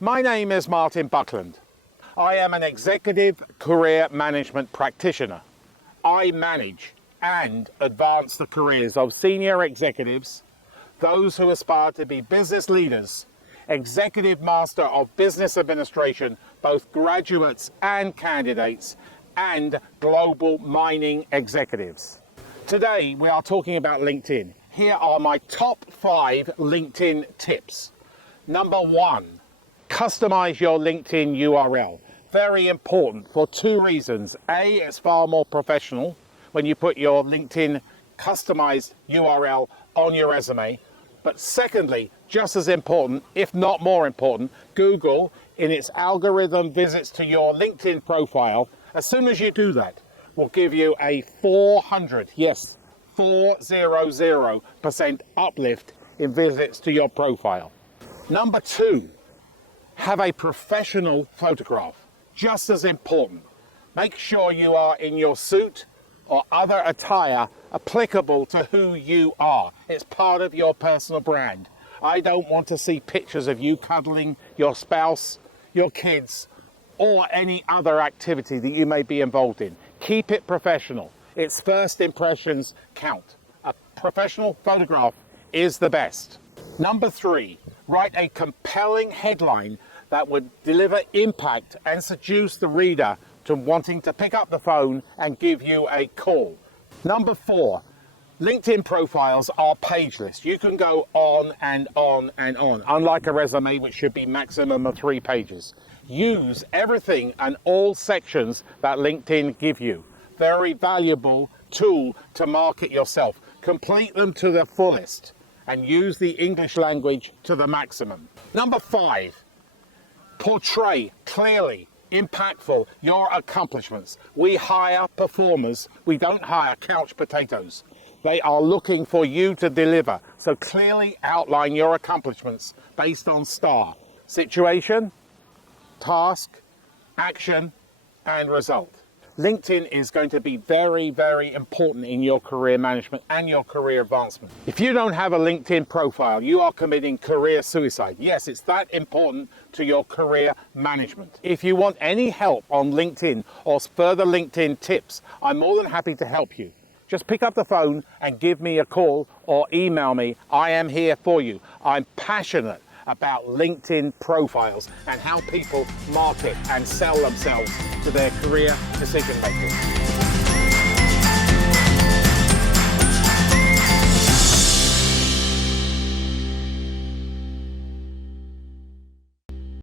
My name is Martin Buckland. I am an executive career management practitioner. I manage and advance the careers of senior executives, those who aspire to be business leaders, executive master of business administration, both graduates and candidates, and global mining executives. Today we are talking about LinkedIn. Here are my top 5 LinkedIn tips. Number 1, customize your LinkedIn URL. Very important for 2 reasons. A, it's far more professional when you put your LinkedIn customized URL on your resume. But secondly, just as important, if not more important, Google, in its algorithm visits to your LinkedIn profile, as soon as you do that, will give you a 400% uplift in visits to your profile. Number 2, have a professional photograph. Just as important. Make sure you are in your suit or other attire applicable to who you are. It's part of your personal brand. I don't want to see pictures of you cuddling your spouse, your kids, or any other activity that you may be involved in. Keep it professional. Its first impressions count. A professional photograph is the best. Number 3, write a compelling headline that would deliver impact and seduce the reader to wanting to pick up the phone and give you a call. Number 4, LinkedIn profiles are pageless. You can go on and on and on, unlike a resume, which should be maximum of 3 pages. Use everything and all sections that LinkedIn give you. Very valuable tool to market yourself. Complete them to the fullest and use the English language to the maximum. Number 5, portray clearly, impactful your accomplishments. We hire performers. We don't hire couch potatoes. They are looking for you to deliver. So clearly outline your accomplishments based on STAR: situation, task, action, and result. LinkedIn is going to be very, very important in your career management and your career advancement. If you don't have a LinkedIn profile, you are committing career suicide. Yes, it's that important to your career management. If you want any help on LinkedIn or further LinkedIn tips, I'm more than happy to help you. Just pick up the phone and give me a call or email me. I am here for you. I'm passionate about LinkedIn profiles and how people market and sell themselves to their career decision makers.